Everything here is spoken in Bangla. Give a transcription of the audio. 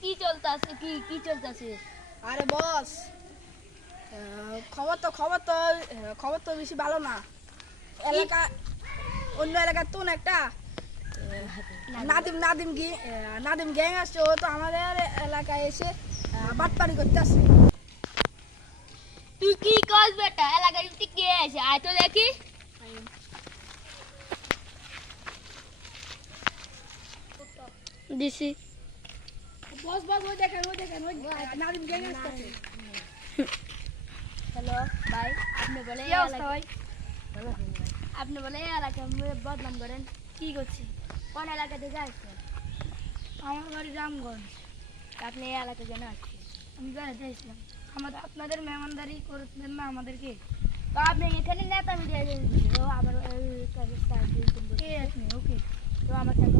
কি চলতেছে কি চলতেছে? আরে বস, খবর তো বেশি ভালো না। এলাকা অন্য এলাকার তো একটা নাদিম গ্যাং আসছে, ও তো আমাদের এলাকায় এসে বাটপারি করতে আসছে। তুই কি কস বেটা? এলাকায় তুই কে আছে? আয় তো দেখি। দিছি। বস ওই দেখেন ওই নাদিম গ্যাং আসছে। হ্যালো ভাই, আপনি বলে কি অবস্থা ভাই? আপনি বলে এই এলাকায় বদনাম করেন। কি করছি? কোন এলাকা থেকে আসছেন? আমার বাড়ি রামগঞ্জ। আপনি এই এলাকায় কেন আসছেন? আমি বেড়াতে এসেছিলাম। আপনাদের মেহমানদারি করতেন না আমাদেরকে? তো আপনি এখানে নেতা মিডিয়া ও আমার কে আছে? ওকে। তো আমার টাকা